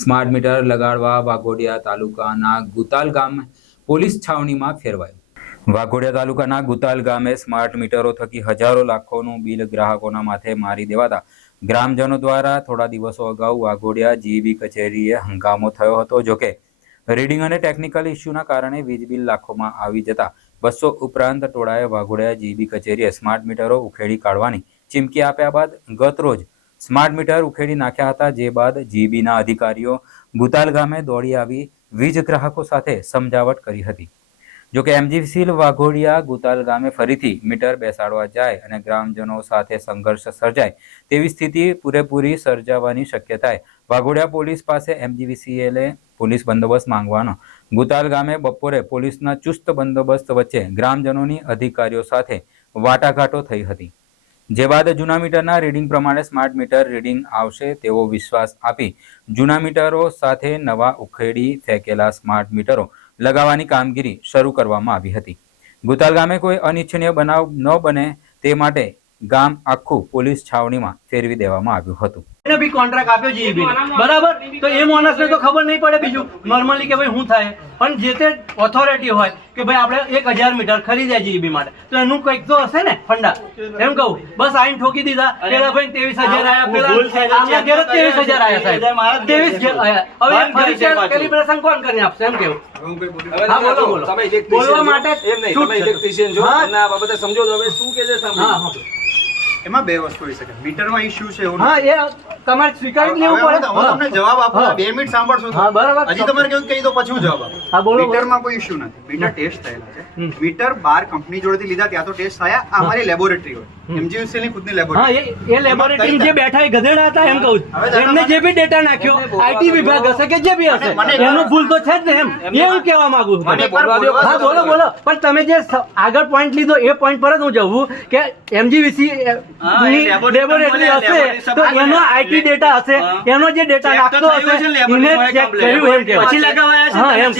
Smart meter લગાડવા Waghodia તાલુકાના ગુતાલ ગામ police છાવણીમાં ફેરવાયું। Waghodia તાલુકાના ગુતાલ ગામે સ્માર્ટ મીટરો થકી હજારો લાખોનું બિલ ગ્રાહકોના માથે મારી દેવાતા ગ્રામજનો દ્વારા થોડા દિવસો અગાઉ વાઘોડિયા જીઈબી કચેરીએ હંગામો થયો હતો। જોકે રીડિંગ અને ટેકનિકલ ઇસ્યુના કારણે વીજ બિલ લાખોમાં આવી જતા 200 ઉપરાંત ટોળાએ વાઘોડિયા જીઈબી કચેરીએ સ્માર્ટ મીટરો ઉખેડી કાઢવાની ચીમકી આપ્યા બાદ ગત રોજ સ્માર્ટ મીટર ઉખેડી નાખ્યા હતા। જે બાદ જીઈબીના અધિકારીઓ ગુતાલ ગામે દોડી આવી વીજ ગ્રાહકો સાથે સમજાવટ કરી હતી। જોકે એમજીવીસીએલ વાઘોડિયા ગુતાલ ગામે ફરીથી મીટર બેસાડવા જાય અને ગ્રામજનો સાથે સંઘર્ષ સર્જાય તેવી સ્થિતિ પૂરેપૂરી સર્જાવાની શક્યતાએ વાઘોડિયા પોલીસ પાસે એમજીવીસીએલે પોલીસ બંદોબસ્ત માંગવાનો ગુતાલ ગામે બપોરે પોલીસના ચુસ્ત બંદોબસ્ત વચ્ચે ગ્રામજનોની અધિકારીઓ સાથે વાટાઘાટો થઈ હતી। જે બાદ જૂના મીટરના રીડિંગ પ્રમાણે સ્માર્ટ મીટર રીડિંગ આવશે તેવો વિશ્વાસ આપી જૂના મીટરો સાથે નવા ઉખેડી ફેંકેલા સ્માર્ટ મીટરો લગાવવાની કામગીરી શરૂ કરવામાં આવી હતી। ગુતાલ ગામે કોઈ અનિચ્છનીય બનાવ ન બને તે માટે ગામ આખું પોલીસ છાવણીમાં ફેરવી દેવામાં આવ્યું હતું। એને બી કોન્ટ્રાક્ટ આપ્યો જીઈબી બરાબર, તો એ માણસને તો ખબર નહીં પડે બીજું નોર્મલી કે ભાઈ શું થાય, પણ જે તે ઓથોરિટી હોય કે ભાઈ આપણે 1000 મીટર ખરીદ્યા જીઈબી માટે, તો એનું કંઈક તો હશે ને ફંડા। એમ કહું બસ આઈને ઠોકી દીધા, પેલા ભાઈ 23000 આયા, પેલા આમના ઘેર 23000 આયા સાહેબ, 23 હવે ફરી કેલિબ્રેશન કોણ કરીને આપશે એમ કેવું? હા બોલો બોલો, બોલવા માટે તમે ઇલેક્ટ્રિશિયન છો અને આ બાબતે સમજો તો હવે શું કે છે સાંભળો। એમાં બે વસ્તુ હોઈ શકે, મીટરમાં ઇશ્યુ છે એવું હા, એ તમારે સ્વીકારી લેવું પડે। હું તમને જવાબ આપું, 2 મિનિટ સાંભળશો? હા બરાબર, હજી તમારે કેવું કહી દો પછી હું જવાબ આપું। હા બોલો। મીટરમાં કોઈ ઇશ્યુ નથી, મીટર ટેસ્ટ થયેલા છે, મીટર બાર કંપની જોડેથી લીધા ત્યાં તો ટેસ્ટ થયા, આ અમારી લેબોરેટરી હોય, એમજીવીસીએલ ની ખુદની લેબોરેટરી। હા, એ લેબોરેટરી જે બેઠા એ ગધેડા હતા એમ કહું છું, એમને જે બી ડેટા નાખ્યો આઈટી વિભાગ હશે કે જે બી હશે એનું ભૂલ તો છે જ ને, એમ એ હું કહેવા માંગુ છું। હા બોલો બોલો, પણ તમે જે આગળ પોઈન્ટ લીધો એ પોઈન્ટ પર જ હું જવું કે એમજીવીસી લેબોરેટરી હશે તો એનો આઈટી ડેટા હશે, એનો જે ડેટા નાખતો હશે એને ચેક કર્યું એમ કે પછી લગાવાયા છે, હા એમ